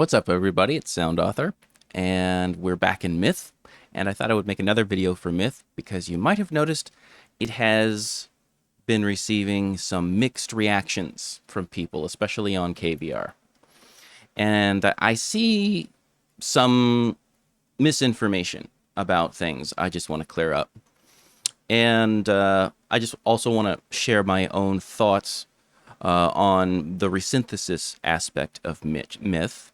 What's up, everybody? It's Sound Author, and we're back in Myth. And I thought I would make another video for Myth because you might have noticed it has been receiving some mixed reactions from people, especially on KVR. And I see some misinformation about things I just want to clear up. And I just also want to share my own thoughts on the resynthesis aspect of myth,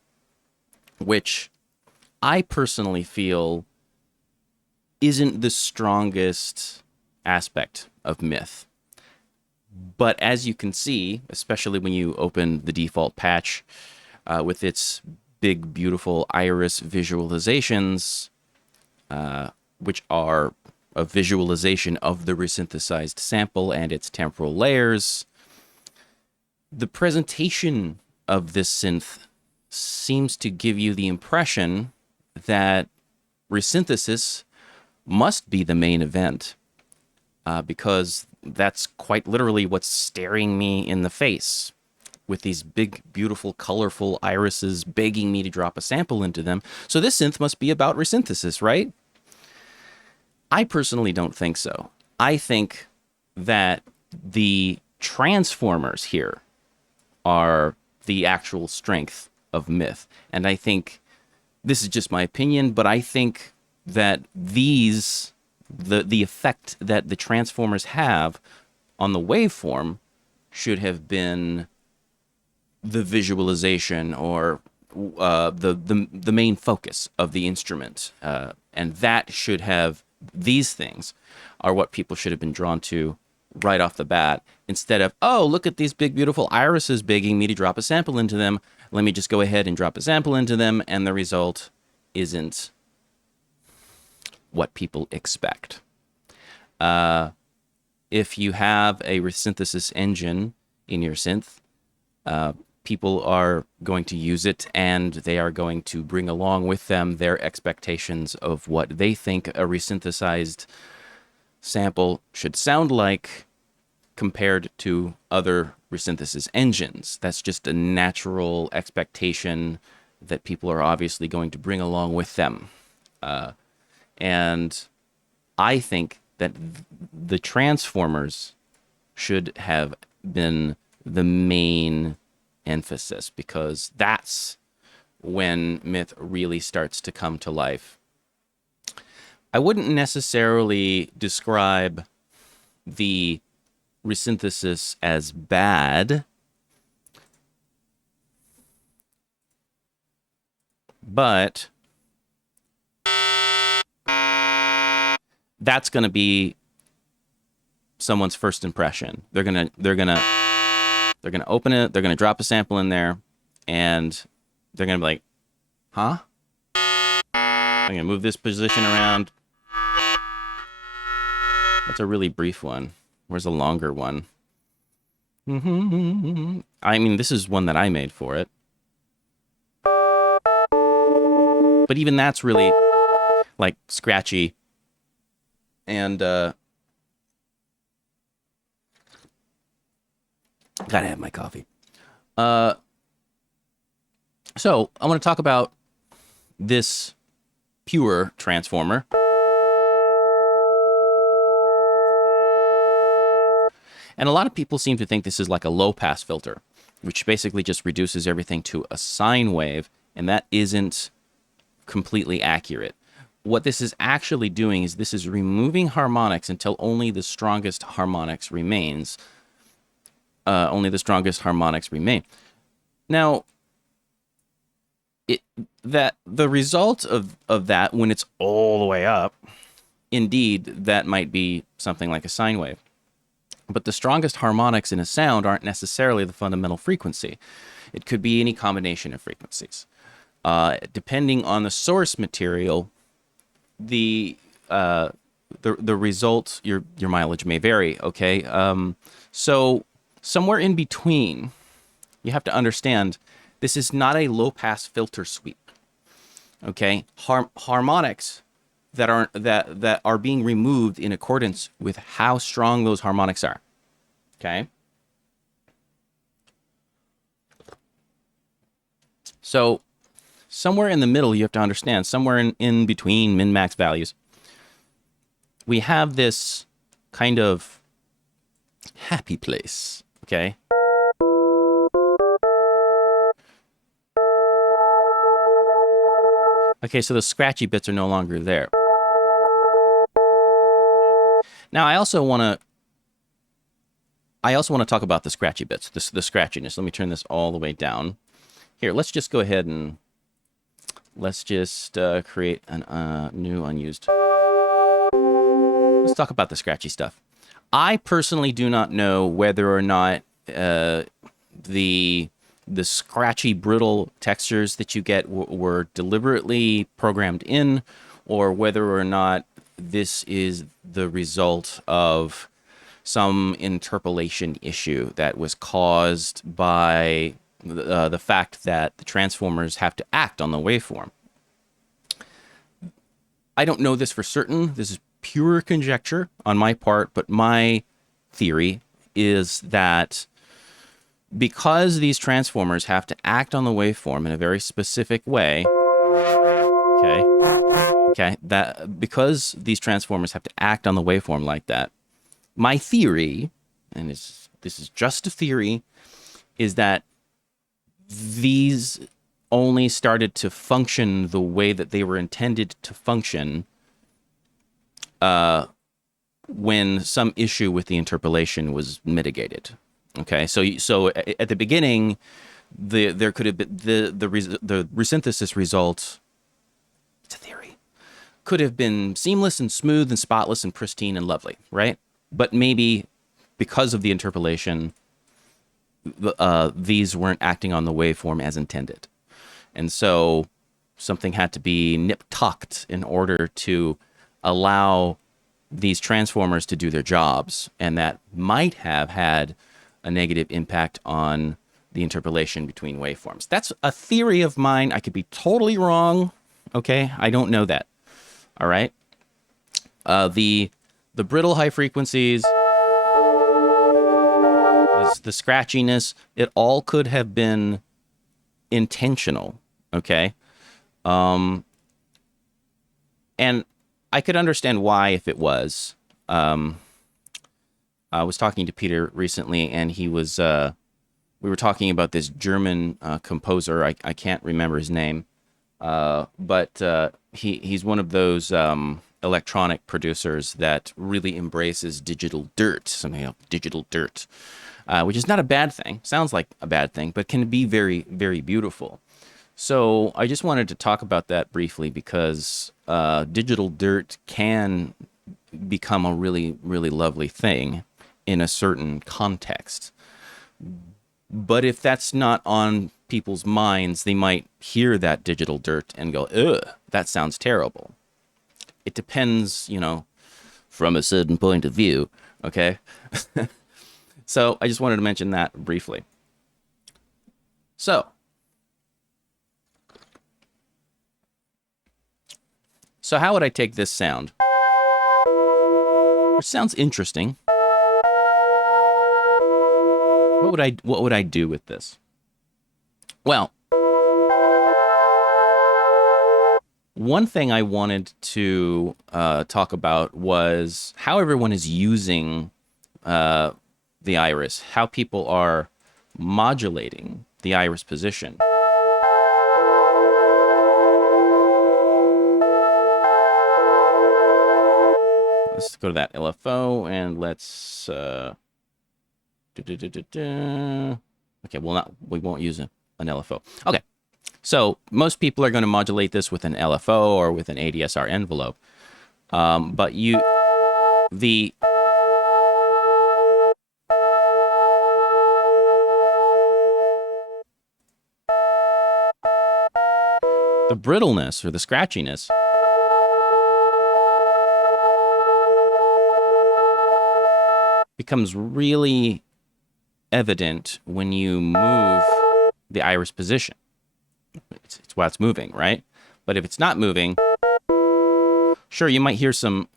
which I personally feel isn't the strongest aspect of myth. But as you can see, especially when you open the default patch with its big, beautiful iris visualizations, which are a visualization of the resynthesized sample and its temporal layers, the presentation of this synth seems to give you the impression that resynthesis must be the main event, because that's quite literally what's staring me in the face, with these big, beautiful, colorful irises begging me to drop a sample into them. So this synth must be about resynthesis, right? I personally don't think so. I think that the transformers here are the actual strength of myth. And I think, this is just my opinion, but I think that the effect that the transformers have on the waveform should have been the visualization or the main focus of the instrument. And that should have, these things are what people should have been drawn to right off the bat, instead of, oh, look at these big, beautiful irises begging me to drop a sample into them. Let me just go ahead and drop a sample into them, and the result isn't what people expect. If you have a resynthesis engine in your synth, people are going to use it, and they are going to bring along with them their expectations of what they think a resynthesized sample should sound like compared to other resynthesis engines. That's just a natural expectation that people are obviously going to bring along with them. And I think that the transformers should have been the main emphasis, because that's when myth really starts to come to life. I wouldn't necessarily describe the resynthesis as bad, but that's going to be someone's first impression. They're going to open it, they're going to drop a sample in there, and they're going to be like, huh? I'm going to move this position around. That's a really brief one. Where's a longer one? I mean, this is one that I made for it. But even that's really, like, scratchy. And, gotta have my coffee. So, I want to talk about this pure transformer. And a lot of people seem to think this is like a low-pass filter, which basically just reduces everything to a sine wave, and that isn't completely accurate. What this is actually doing is this is removing harmonics until only the strongest harmonics remains. Only the strongest harmonics remain. Now, the result of that, when it's all the way up, indeed, that might be something like a sine wave. But the strongest harmonics in a sound aren't necessarily the fundamental frequency. It could be any combination of frequencies. Depending on the source material, the result, your mileage may vary, okay? So somewhere in between, you have to understand, this is not a low-pass filter sweep, okay? Harmonics that are being removed in accordance with how strong those harmonics are. Okay? So somewhere in the middle, you have to understand, somewhere in between min-max values, we have this kind of happy place, okay? Okay, so the scratchy bits are no longer there. Now, I also want to talk about the scratchy bits, the scratchiness. Let me turn this all the way down. Here, let's just go ahead and let's just create a new unused. Let's talk about the scratchy stuff. I personally do not know whether or not the scratchy, brittle textures that you get were deliberately programmed in, or whether or not this is the result of some interpolation issue that was caused by the fact that the transformers have to act on the waveform. I don't know this for certain. This is pure conjecture on my part, but my theory is that because these transformers have to act on the waveform in a very specific way, that because these transformers have to act on the waveform like that, my theory, and this is just a theory, is that these only started to function the way that they were intended to function when some issue with the interpolation was mitigated. Okay, so at the beginning, there could have been the resynthesis result. It's a theory. Could have been seamless and smooth and spotless and pristine and lovely, right? But maybe because of the interpolation, these weren't acting on the waveform as intended, and so something had to be nip-tucked in order to allow these transformers to do their jobs, and that might have had a negative impact on the interpolation between waveforms. That's a theory of mine. I could be totally wrong. Okay, I don't know that. All right. The brittle high frequencies, the scratchiness, it all could have been intentional. Okay. And I could understand why if it was. I was talking to Peter recently, and he was we were talking about this German composer. I can't remember his name, but he's one of those electronic producers that really embraces digital dirt, something like digital dirt, which is not a bad thing. Sounds like a bad thing, but can be very, very beautiful. So I just wanted to talk about that briefly because digital dirt can become a really, really lovely thing in a certain context. But if that's not on people's minds, they might hear that digital dirt and go, ugh, that sounds terrible. It depends, from a certain point of view, okay? So I just wanted to mention that briefly. So how would I take this sound? Which sounds interesting. What would I do with this? Well, one thing I wanted to talk about was how everyone is using the iris, how people are modulating the iris position. Let's go to that LFO and let's okay, we won't use an LFO. Okay, so most people are going to modulate this with an LFO or with an ADSR envelope, but the brittleness or the scratchiness becomes really evident when you move the iris position. It's while it's moving, right? But if it's not moving, sure, you might hear some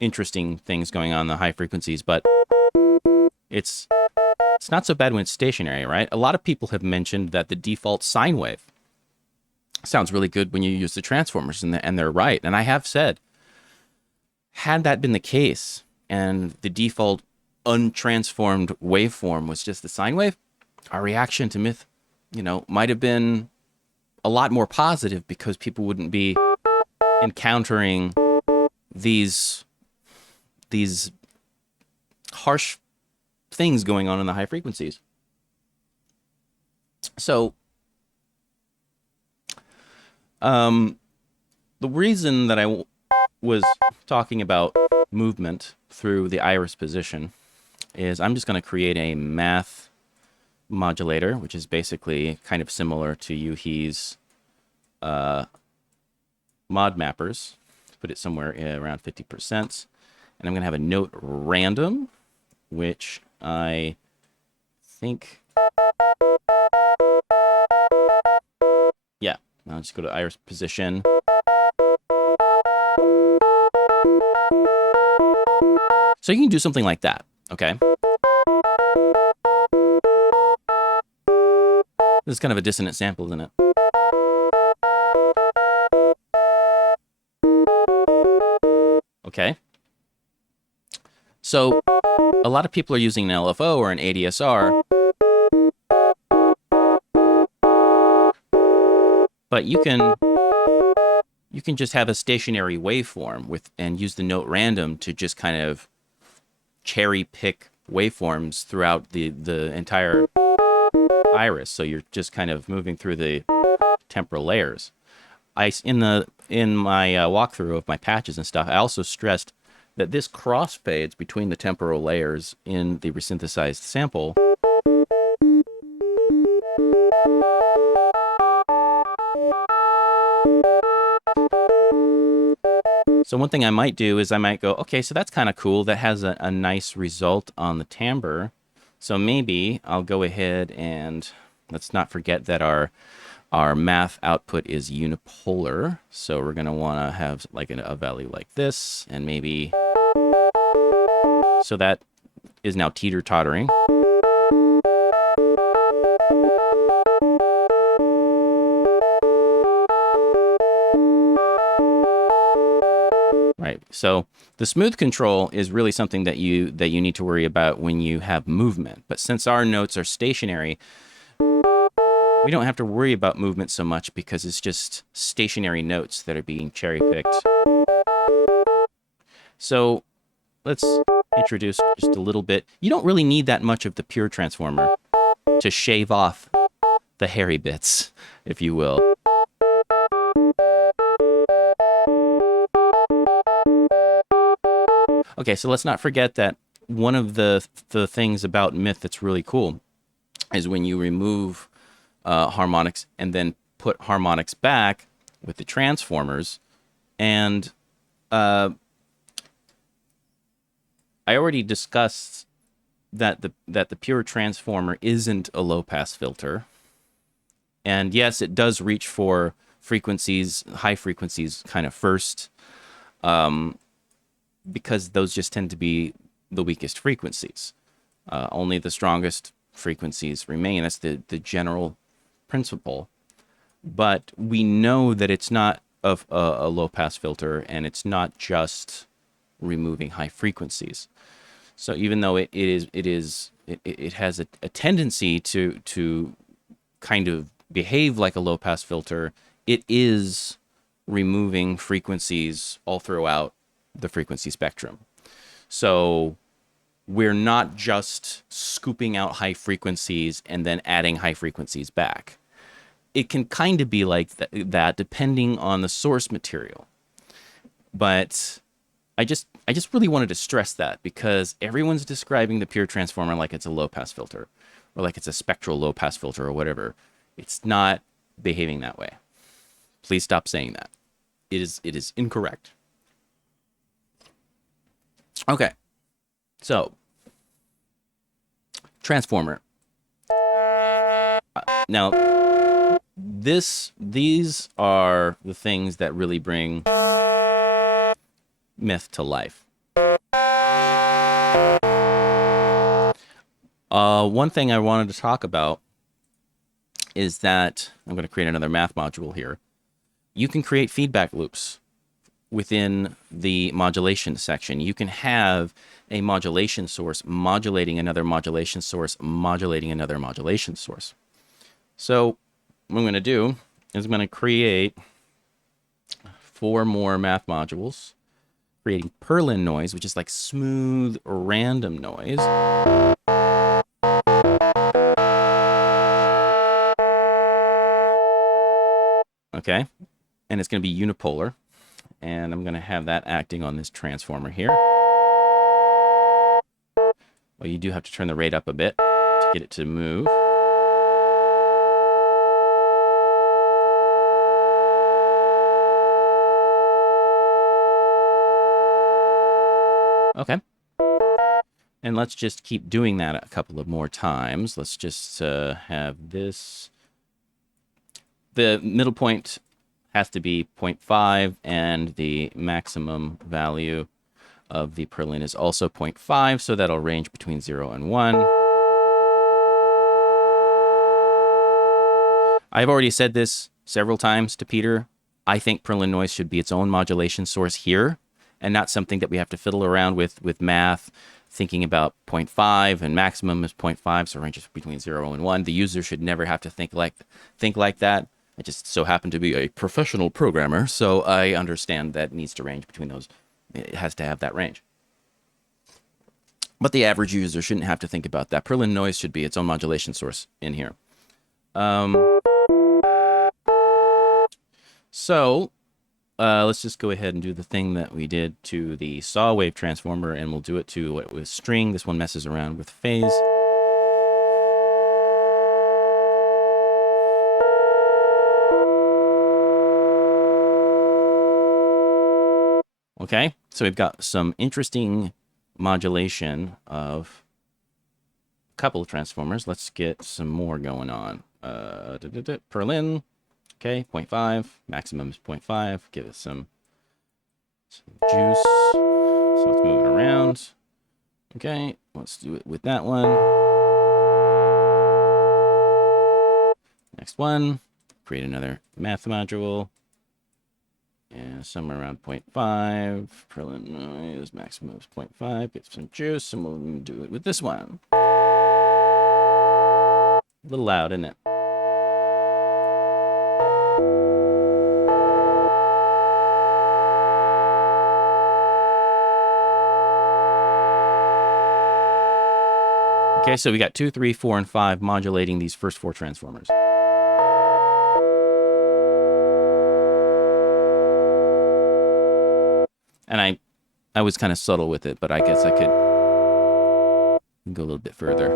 interesting things going on in the high frequencies, but it's it's not so bad when it's stationary, right? A lot of people have mentioned that the default sine wave sounds really good when you use the transformers, and they're right. And I have said, had that been the case, and the default untransformed waveform was just the sine wave, our reaction to Myth, might have been a lot more positive because people wouldn't be encountering these harsh things going on in the high frequencies. So the reason that I was talking about movement through the iris position is I'm just going to create a math modulator, which is basically kind of similar to Yuhi's mod mappers. Put it somewhere around 50%. And I'm going to have a note random, which I think... Yeah, I'll just go to iris position. So you can do something like that, okay? This is kind of a dissonant sample, isn't it? Okay. So a lot of people are using an LFO or an ADSR, but you can just have a stationary waveform and use the note random to just kind of cherry pick waveforms throughout the entire iris. So you're just kind of moving through the temporal layers. In my walkthrough of my patches and stuff, I also stressed that this crossfades between the temporal layers in the resynthesized sample So one thing I might do is I might go, okay, so that's kind of cool. That has a nice result on the timbre. So maybe I'll go ahead and let's not forget that our math output is unipolar. So we're going to want to have like a value like this, and maybe, so that is now teeter-tottering. Right. So the smooth control is really something that you need to worry about when you have movement. But since our notes are stationary, we don't have to worry about movement so much because it's just stationary notes that are being cherry-picked. So let's introduce just a little bit. You don't really need that much of the pure transformer to shave off the hairy bits, if you will. Okay, so let's not forget that one of the things about Myth that's really cool is when you remove harmonics and then put harmonics back with the transformers. And I already discussed that the pure transformer isn't a low-pass filter. And yes, it does reach for frequencies, high frequencies kind of first, because those just tend to be the weakest frequencies. Only the strongest frequencies remain. That's the general principle. But we know that it's not a low-pass filter, and it's not just removing high frequencies. So even though it has a tendency to kind of behave like a low-pass filter, it is removing frequencies all throughout the frequency spectrum. So we're not just scooping out high frequencies and then adding high frequencies back. It can kind of be like that depending on the source material. But I just really wanted to stress that because everyone's describing the pure transformer like it's a low-pass filter or like it's a spectral low-pass filter or whatever. It's not behaving that way. Please stop saying that. It is incorrect. Okay, so transformer. Now, these are the things that really bring Myth to life. One thing I wanted to talk about is that I'm going to create another math module here. You can create feedback loops within the modulation section. You can have a modulation source modulating another modulation source, modulating another modulation source. So what I'm going to do is I'm going to create 4 more math modules, creating Perlin noise, which is like smooth random noise. Okay, and it's going to be unipolar, and I'm going to have that acting on this transformer here. Well, you do have to turn the rate up a bit to get it to move. Okay. And let's just keep doing that a couple of more times. Let's just have this. The middle point has to be 0.5, and the maximum value of the Perlin is also 0.5, so that'll range between 0 and 1. I've already said this several times to Peter. I think Perlin noise should be its own modulation source here, and not something that we have to fiddle around with math, thinking about 0.5 and maximum is 0.5, so ranges between 0 and 1. The user should never have to think like that. I just so happen to be a professional programmer, so I understand that it needs to range between those. It has to have that range. But the average user shouldn't have to think about that. Perlin noise should be its own modulation source in here. So let's just go ahead and do the thing that we did to the saw wave transformer, and we'll do it to what was string. This one messes around with phase. Okay, so we've got some interesting modulation of a couple of transformers. Let's get some more going on. Perlin, okay, 0.5. Maximum is 0.5. Give it some juice. So it's moving around. Okay, let's do it with that one. Next one, create another math module. And somewhere around 0.5. Perlin noise, maximum is 0.5. Get some juice, and we'll do it with this one. A little loud, isn't it? Okay, so we got 2, 3, 4, and 5 modulating these first 4 transformers. And I was kind of subtle with it, but I guess I could go a little bit further.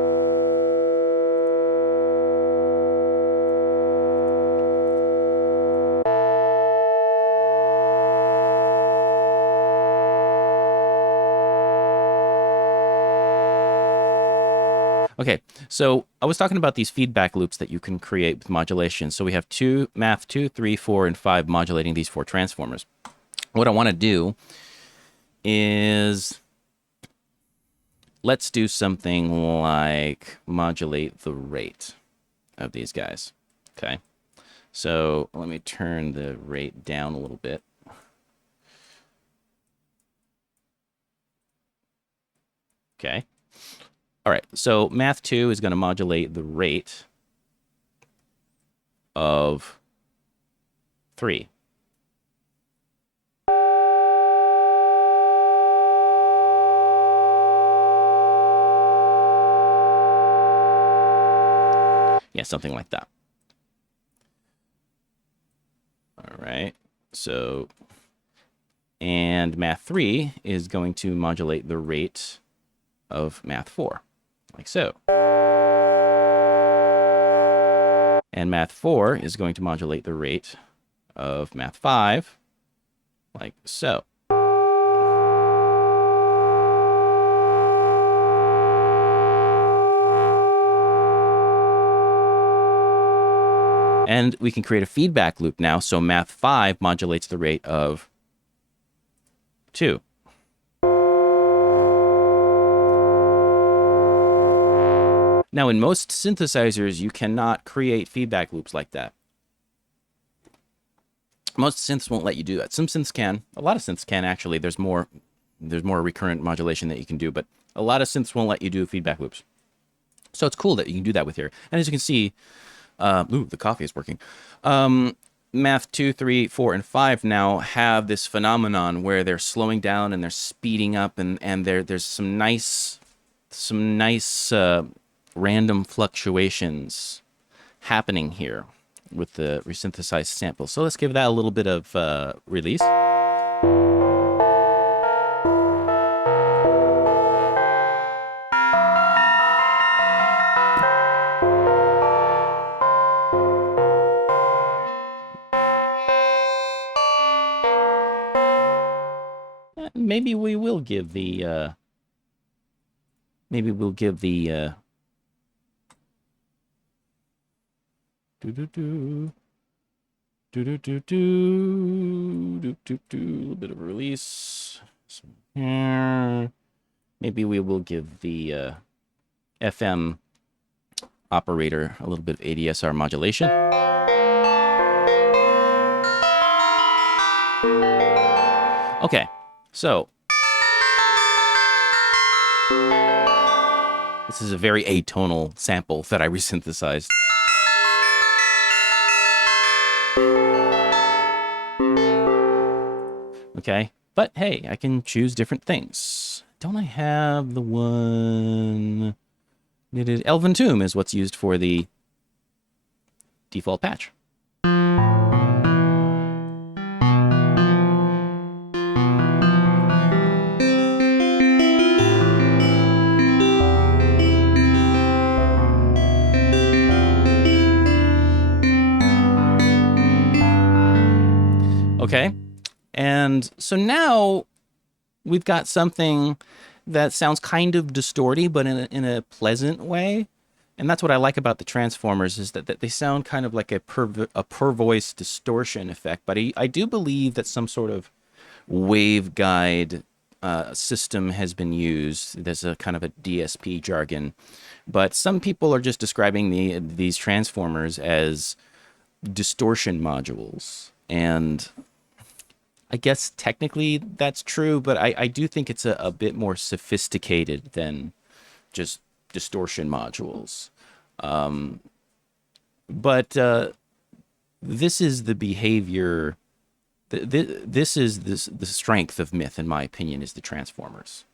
Okay, so I was talking about these feedback loops that you can create with modulation. So we have math 2, 3, 4, and 5 modulating these 4 transformers. What I want to do is let's do something like modulate the rate of these guys. Okay, so let me turn the rate down a little bit. Okay. All right, so math 2 is going to modulate the rate of 3. Yeah, something like that. All right, so, and math 3 is going to modulate the rate of math 4, like so. And math 4 is going to modulate the rate of math 5, like so. And we can create a feedback loop now. So math 5 modulates the rate of 2. Now, in most synthesizers, you cannot create feedback loops like that. Most synths won't let you do that. Some synths can. A lot of synths can, actually. There's more recurrent modulation that you can do, but a lot of synths won't let you do feedback loops. So it's cool that you can do that with here. And as you can see, the coffee is working. Math 2, 3, 4, and 5 now have this phenomenon where they're slowing down and they're speeding up, and there's some nice random fluctuations happening here with the resynthesized sample. So let's give that a little bit of release. Maybe we will give the do a bit of release. Maybe we will give the FM operator a little bit of ADSR modulation. Okay, so this is a very atonal sample that I resynthesized. Okay, but hey, I can choose different things. Don't I have the one? Elven Tomb is what's used for the default patch. Okay, and so now we've got something that sounds kind of distorty, but in a pleasant way. And that's what I like about the transformers, is that they sound kind of like a per voice distortion effect. But I do believe that some sort of waveguide system has been used. There's a kind of a DSP jargon. But some people are just describing these transformers as distortion modules. And I guess technically that's true, but I do think it's a bit more sophisticated than just distortion modules. But this is the behavior, this is the strength of myth, in my opinion, is the transformers.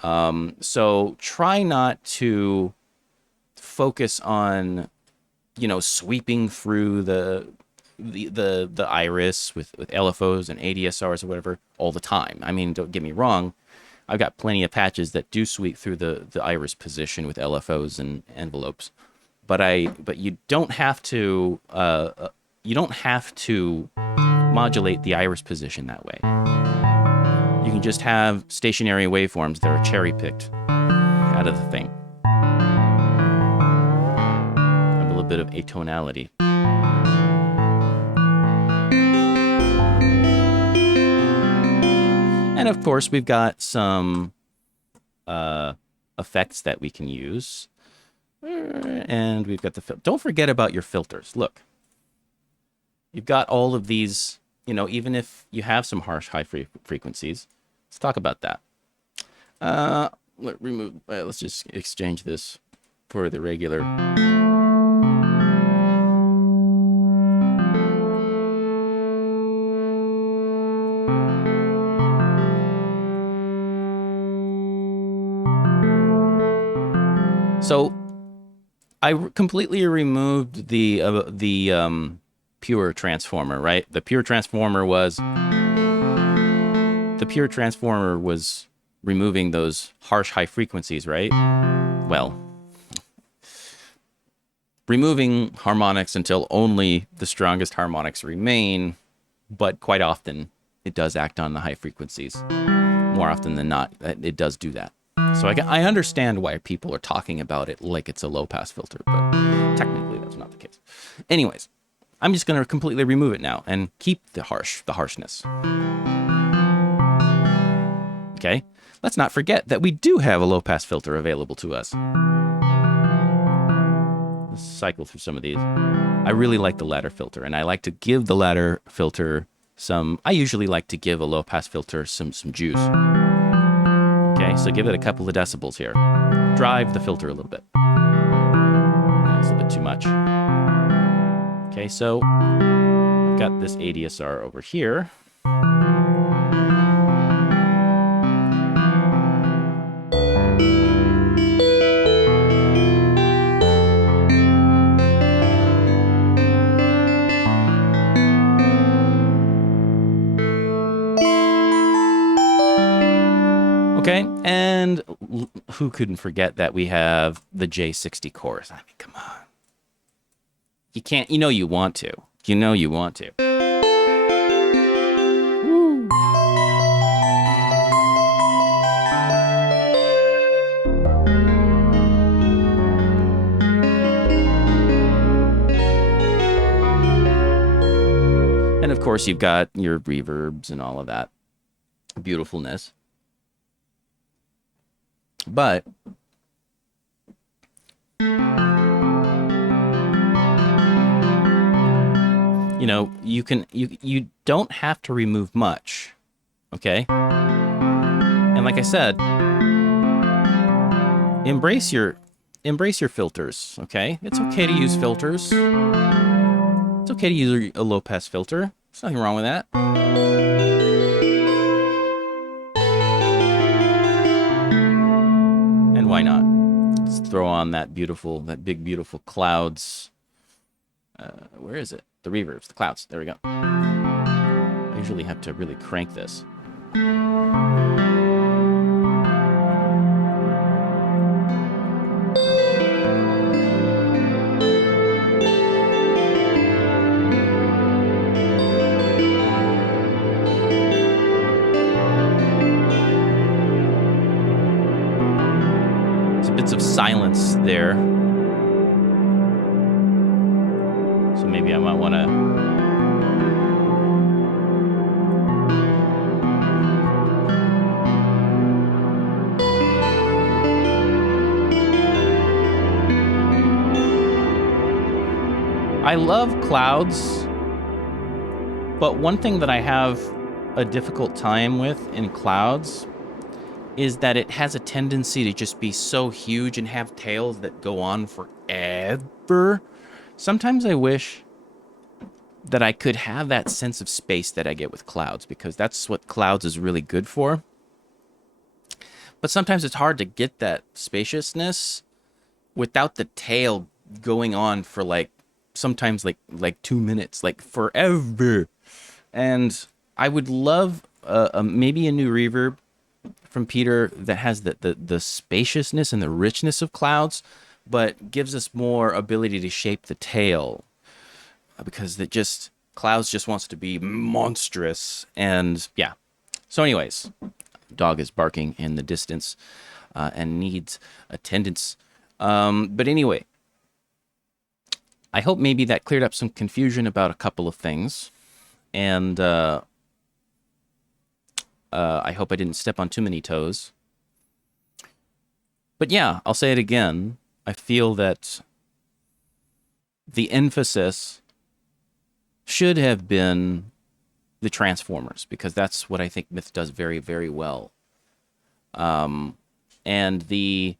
So try not to focus on, sweeping through the iris with LFOs and ADSRs or whatever all the time. I mean, don't get me wrong, I've got plenty of patches that do sweep through the iris position with LFOs and envelopes, but you don't have to modulate the iris position that way. You can just have stationary waveforms that are cherry picked out of the thing. Have a little bit of atonality. And of course, we've got some effects that we can use. And we've got don't forget about your filters. Look, you've got all of these, even if you have some harsh high frequencies. Let's talk about that. Let's just exchange this for the regular. So I completely removed the pure transformer, right? The pure transformer was removing those harsh high frequencies, right? Well, removing harmonics until only the strongest harmonics remain, but quite often it does act on the high frequencies. More often than not, it does do that. So I understand why people are talking about it like it's a low-pass filter, but technically that's not the case. Anyways, I'm just going to completely remove it now and keep the harshness. Okay, let's not forget that we do have a low-pass filter available to us. Let's cycle through some of these. I really like the ladder filter, and I like to give the ladder filter I usually like to give a low pass filter some juice. Okay, so give it a couple of decibels here. Drive the filter a little bit. That's a bit too much. Okay, so I've got this ADSR over here. Okay, and who couldn't forget that we have the J60 cores? I mean, come on. You can't, you know you want to. You know you want to. Woo. And of course, you've got your reverbs and all of that beautifulness. But you know, you don't have to remove much, okay? And like I said, embrace your filters, okay? It's okay to use filters. It's okay to use a low pass filter. There's nothing wrong with that. And why not? Let's throw on that big beautiful clouds. Where is it? The reverbs, the clouds. There we go. I usually have to really crank this. There's bits of silence there. So maybe I might want to... I love clouds, but one thing that I have a difficult time with in clouds is that it has a tendency to just be so huge and have tails that go on forever. Sometimes I wish that I could have that sense of space that I get with clouds, because that's what clouds is really good for. But sometimes it's hard to get that spaciousness without the tail going on for sometimes like 2 minutes, like forever. And I would love maybe a new reverb from Peter that has the spaciousness and the richness of clouds, but gives us more ability to shape the tail, because clouds just wants to be monstrous. And yeah. So anyways, dog is barking in the distance and needs attendance. But anyway, I hope maybe that cleared up some confusion about a couple of things. And I hope I didn't step on too many toes. But yeah, I'll say it again. I feel that the emphasis should have been the transformers, because that's what I think Myth does very, very well. And the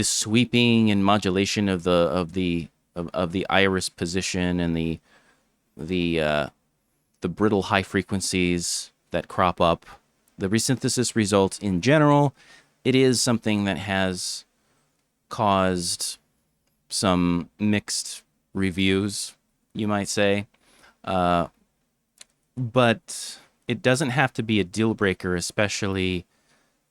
sweeping and modulation of the iris position and the brittle high frequencies that crop up, the resynthesis results in general, it is something that has caused some mixed reviews, you might say. But it doesn't have to be a deal breaker, especially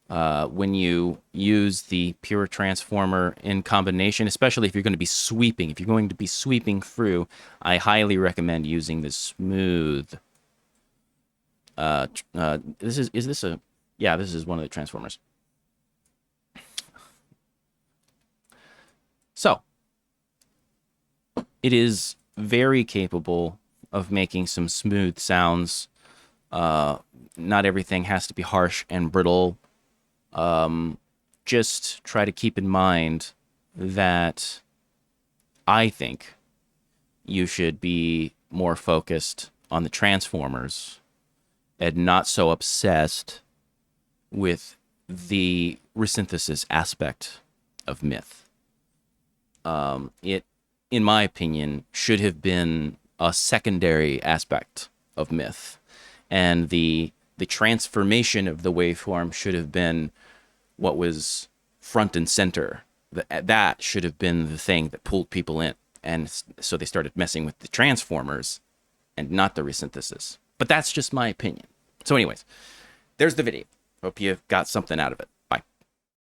when you use the pure transformer in combination, especially if you're going to be sweeping. If you're going to be sweeping through, I highly recommend using the smooth. This is one of the transformers. So it is very capable of making some smooth sounds. Not everything has to be harsh and brittle. Just try to keep in mind that I think you should be more focused on the transformers and not so obsessed with the resynthesis aspect of myth. It, in my opinion, should have been a secondary aspect of myth, and the transformation of the waveform should have been what was front and center. That should have been the thing that pulled people in, and so they started messing with the transformers and not the resynthesis. But that's just my opinion. So, anyways, there's the video. Hope you got something out of it.